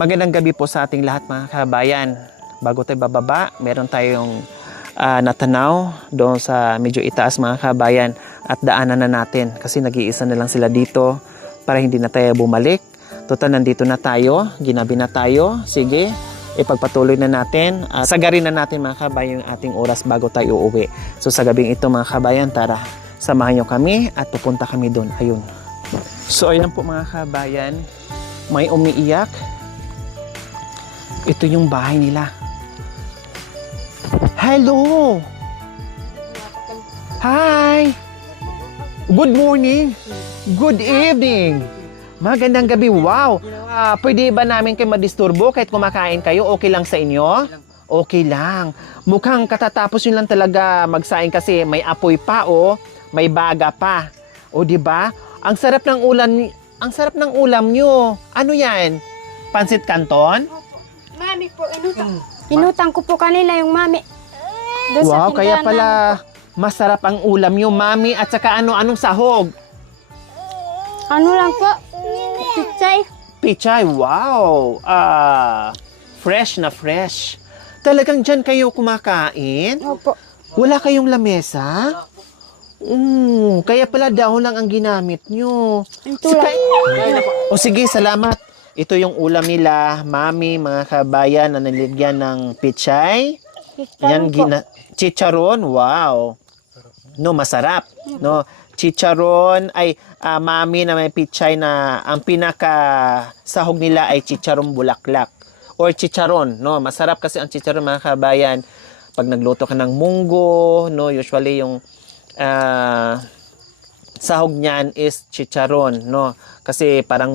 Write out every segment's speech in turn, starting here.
Magandang gabi po sa ating lahat mga kabayan. Bago tayo bababa, meron tayong natanaw doon sa medyo itaas mga kabayan at daanan na natin kasi nag-iisa na lang sila dito para hindi na tayo bumalik. Total nandito na tayo, ginabi na tayo. Sige, ipagpatuloy na natin. Sagarin na natin mga kabayan yung ating oras bago tayo uuwi. So sa gabing ito mga kabayan, tara, samahan nyo kami at pupunta kami doon. Ayun. So ayan po mga kabayan, may umiiyak. Ito yung bahay nila. Hello! Hi! Good morning! Good evening! Magandang gabi. Wow! Pwede ba namin kayo madisturbo kahit kumakain kayo? Okay lang sa inyo? Okay lang. Mukhang katatapos yun lang talaga magsaing kasi may apoy pa o may baga pa. O di ba? Ang sarap ng ulam nyo. Ano yan? Pansit Canton? Mami po, inutang ko po kanila yung mami. Doon sa Wow, kaya tindahan pala masarap ang ulam nyo, mami. At saka anong sahog? Ano lang po? Pichay. Pichay, wow. Fresh na fresh. Talagang dyan kayo kumakain? Opo. Wala kayong lamesa? Kaya pala dahon lang ang ginamit nyo. Ito lang. O sige, salamat. Ito yung ulam nila, mami, mga kabayan, na niligyan ng pichay. Yan, chicharon, wow. No, masarap. No, chicharon ay mami na may pichay na ang pinaka sahog nila ay chicharon bulaklak or chicharon, no. Masarap kasi ang chicharon mga kabayan. Pag nagluto ka ng munggo, no, usually yung sahog niyan is chicharon, no. Kasi parang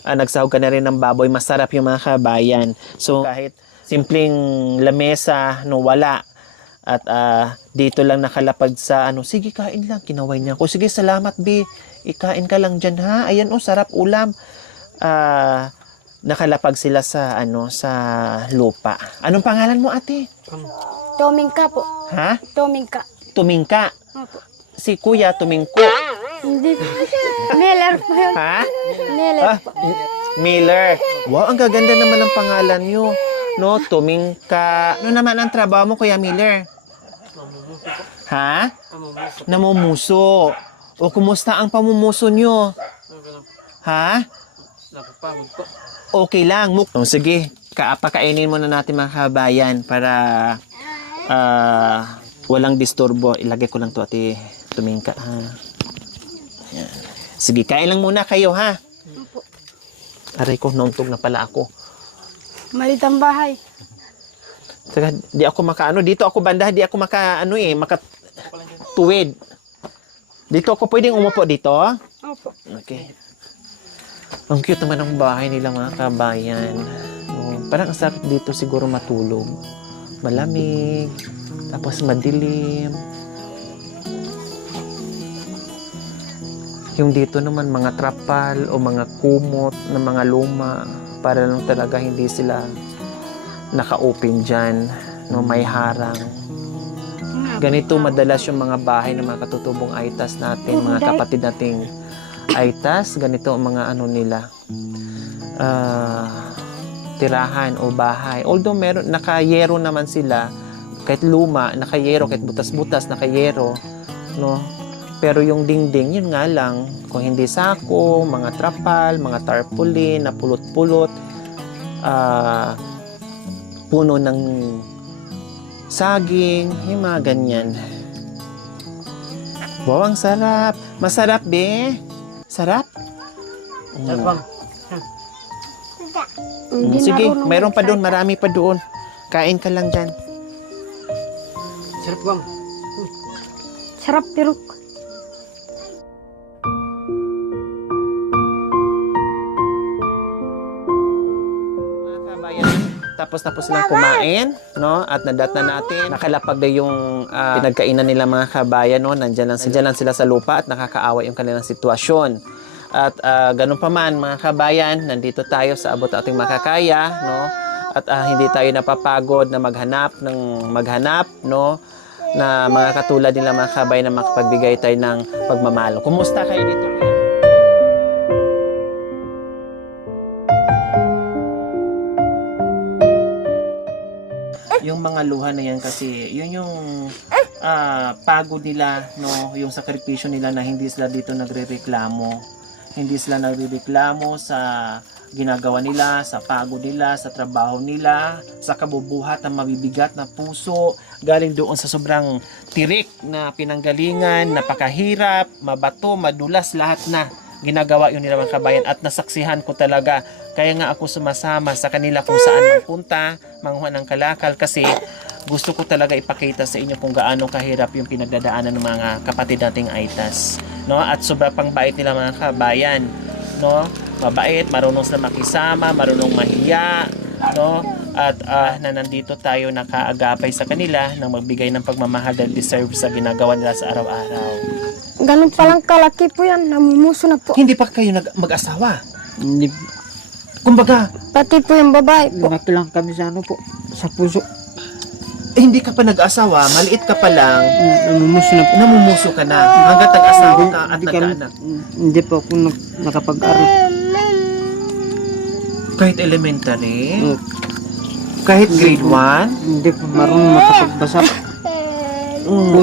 nagsahog ka na rin ng baboy, masarap yung mga kabayan. So kahit simpleng lamesa, no, wala. At dito lang nakalapag sa sige kain lang, kinaway niya ako. Sige, salamat bi, ikain ka lang dyan ha. Ayan sarap ulam. Nakalapag sila sa sa lupa. Anong pangalan mo ate? Tomingka po. Ha? Tomingka. Tumingka. Opo. Si kuya tumingko. Hindi. Miller po yun. Ha? Miller po. Miller. Wow, ang gaganda naman ng pangalan nyo. No, Tumingka. Ano naman ang trabaho mo, Kuya Miller? Ha? Namumuso. O, kumusta ang pamumuso nyo? Ha? Okay lang. O, sige, pakainin muna natin mga kabayan para walang disturbo. Ilagay ko lang to ate Tumingka. Ha? Ayan. Sige, kain lang muna kayo ha. Opo. Aray ko, nauntog na pala ako. Malit ang bahay. Saka, di ako dito ako banda, di ako makatuwid. Dito ako pwedeng umupo dito? Opo. Okay. Ang cute naman ng bahay nila mga kabayan. Parang ang sarap dito siguro matulog. Malamig, tapos madilim. Yung dito naman mga trapal o mga kumot na mga luma para lang talaga hindi sila naka-open dyan, no, may harang. Ganito madalas yung mga bahay ng mga katutubong Aitas natin, mga kapatid nating Aitas, ganito ang mga nila, tirahan o bahay. Although meron, nakayero naman sila, kahit luma, nakayero, kahit butas-butas, nakayero, no. Pero yung dingding, yun nga lang, kung hindi sako, mga trapal, mga tarpaulin, na pulot-pulot, puno ng saging, yung mga ganyan. Wow, ang sarap. Masarap, be? Sarap? Sarap. Sige, mayroon pa doon, marami pa doon. Kain ka lang dyan. Sarap bang? Sarap piruk. Tapos silang kumain, no? At nadata natin, nakalapag na yung pinagkainan nila mga kabayan, no? Nandiyan lang sila sa lupa at nakakaawa yung kanilang sitwasyon. At ganun pa man mga kabayan, nandito tayo sa abot ating makakaya, no? At hindi tayo napapagod na maghanap, no? Na mga katulad nila mga kabayan na makapagbigay tayo ng pagmamahal. Kumusta kayo dito? mga luha na yan kasi yun yung pagod nila, no, yung sakripisyo nila na hindi sila dito nagrereklamo. Hindi sila nagrereklamo sa ginagawa nila, sa pagod nila, sa trabaho nila, sa kabubuhat ng mabibigat na puso, galing doon sa sobrang tirik na pinanggalingan, napakahirap, mabato, madulas, lahat na ginagawa yun nila mga kabayan at nasaksihan ko talaga. Kaya nga ako sumasama sa kanila kung saan magpunta, manguha ng kalakal kasi gusto ko talaga ipakita sa inyo kung gaano kahirap yung pinagdadaanan ng mga kapatid nating Aitas, no? At sobra pang bait nila mga kabayan, no? Mabait, marunong sila makisama, marunong mahiya, no? At na nandito tayo nakaagapay sa kanila nang magbigay ng pagmamahal dahil deserve sa ginagawa nila sa araw-araw. Ganun palang kalaki po yan, namumuso na po. Hindi pa kayo mag-asawa? Hindi, Kumbaga, Pati po yung babae po. lumaki lang kami sa ano po, sa puso. hindi ka pa nag-asawa, maliit ka pa lang, Namumuso na po. namumuso ka na, hanggang nag-asawa ka at Hindi kami- nagkaanak. Hindi po ako nakapag-aral. Kahit elementary, Oh, kahit grade 1, Hindi po marunong makapagbasa.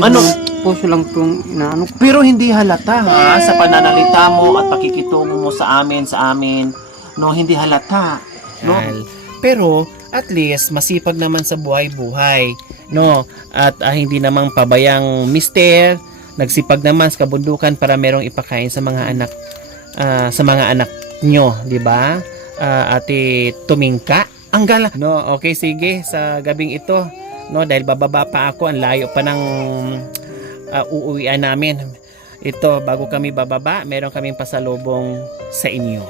ano, Puso lang po yung inaano ko. pero hindi halata ha, sa pananalita mo at pakikitungo mo sa amin, no, hindi halata, no? Pero at least masipag naman sa buhay-buhay, no? At hindi namang pabayang mister, nagsipag naman sa kabundukan para merong ipakain sa mga anak, sa mga anak nyo, di ba? Ate Tumingka, ang gala. No, okay, sige, sa gabing ito, no, dahil bababa pa ako, ang layo pa ng uuwian namin. Ito, bago kami bababa, meron kaming pasalubong sa inyo.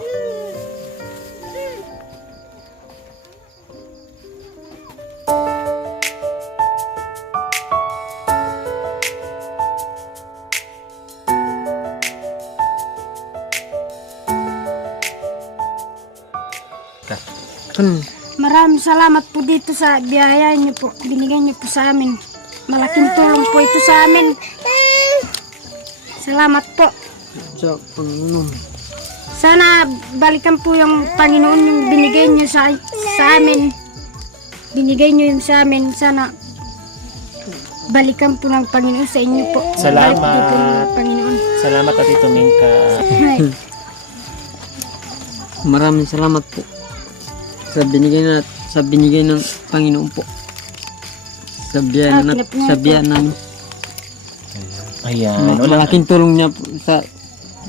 Maraming salamat po dito sa biyaya niyo po. Binigay niyo po sa amin. Malaking tulong po ito sa amin. Salamat po. Sa Panginoon. Sana balikan po yung Panginoon yung binigay niyo sa amin. Binigay niyo yun sa amin. Sana balikan po ng Panginoon sa inyo po. Salamat. Balik po ng Panginoon. Salamat, Ate Tumingka. Ay, Maraming salamat po sa binigay ng Panginoon po. Sa biyaya na sa biyaya namin. Ayan. Malaking tulong niya po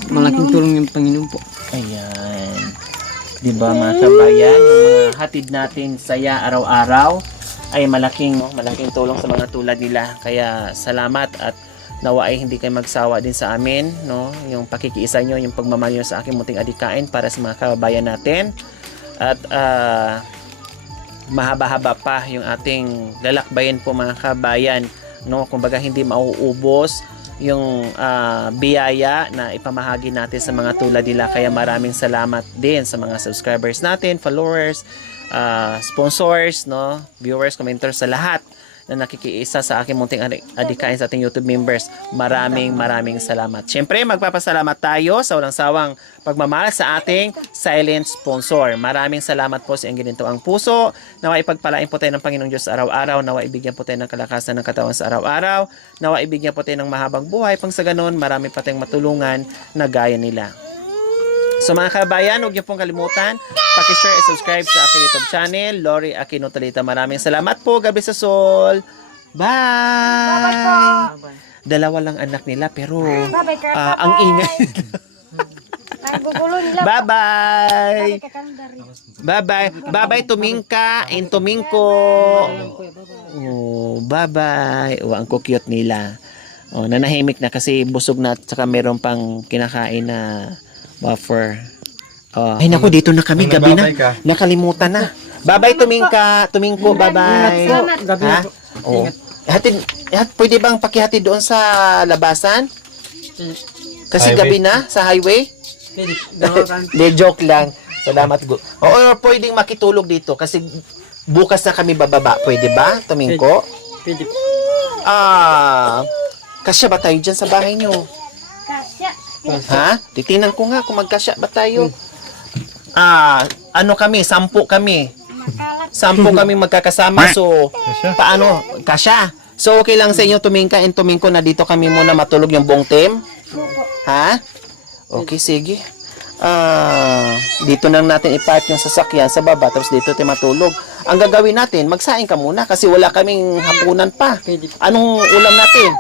malaking tulong yung Panginoon po. Ayan. Diba mga kabayan, yung mga hatid natin saya araw-araw ay malaking tulong sa mga tulad nila. Kaya salamat at nawa ay hindi kayo magsawa din sa amin, no? Yung pakikiisa nyo, yung pagmamahal nyo sa aking munting adikain para sa mga kababayan natin. At mahaba-haba pa yung ating lalakbayin po mga kabayan, no? Kumbaga hindi mauubos yung biyaya na ipamahagi natin sa mga tulad nila. Kaya maraming salamat din sa mga subscribers natin, followers, sponsors, no, viewers, commenters, sa lahat na nakikiisa sa aking munting adikain sa ating YouTube members. Maraming salamat. Siyempre, magpapasalamat tayo sa walang sawang pagmamahal sa ating silent sponsor. Maraming salamat po sa iyong ginintuang puso. Nawa ipagpalain po tayo ng Panginoong Diyos sa araw-araw. Nawa ibigyan po tayo ng kalakasan ng katawan sa araw-araw. Nawa ibigyan po tayo ng mahabang buhay. Pang sa ganun, marami pa tayong matulungan na gaya nila. So mga kabayan, huwag niyo pong kalimutan, paki-share and subscribe sa aking YouTube channel, Lori Aquino Talita. Maraming salamat po, Gabi sa Sol. Bye! Dalawa lang anak nila, pero babay ka. ang ingay. Nagugulo nila. Bye-bye! Kakandari. Bye-bye! Bye-bye, Tumingka and Tumingko! Oh, bye-bye! Oh, ang cute nila. Oh, nanahimik na kasi busog na at saka meron pang kinakain na buffer. Oh. Ay naku, dito na kami, gabi na. Nakalimutan na. Bye-bye, Tumingka. Tumingko, bye-bye. Gabi Ha? na po. Oh. Pwede bang pakihatid doon sa labasan? Kasi gabi na sa highway? De, joke lang. Salamat. Oo, pwedeng makitulog dito kasi bukas na kami bababa. Pwede ba, Tumingko? Pwede po. Kasya ba tayo dyan sa bahay nyo? Kasya. Ha? Titingnan ko nga kung magkasya ba tayo. Ano kami? 10 kami. Makalat 10 kami magkakasama. So, paano? Kasya. So, okay lang sa inyo tumingka and tumingko na dito kami muna matulog yung buong team? Ha? Okay, sige. Dito nang natin ipark yung sasakyan sa baba tapos dito tayo matulog. Ang gagawin natin, magsaing ka muna kasi wala kaming hapunan pa. Pwede po. Anong ulam natin?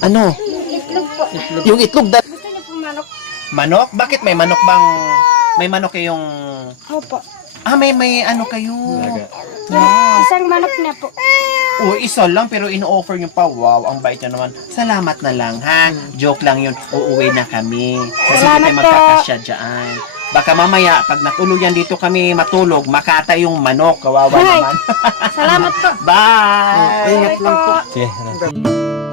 Ano? Itlog po. Yung itlog dat Gusto niyo po manok? manok? Bakit may manok bang may manok kayong Opo. may ano kayo? Isang manok na po. Isa lang pero ino-offer nyo pa. Wow, ang bait nyo naman. Salamat na lang ha. Joke lang yun. Uuwi na kami. Kasi Salamat hindi po. magkakasya dyan. Baka mamaya, pag natulog yan dito kami matulog, makata yung manok. Kawawa Hi. naman. Salamat po. Bye! Ingat lang po. Sige, ano.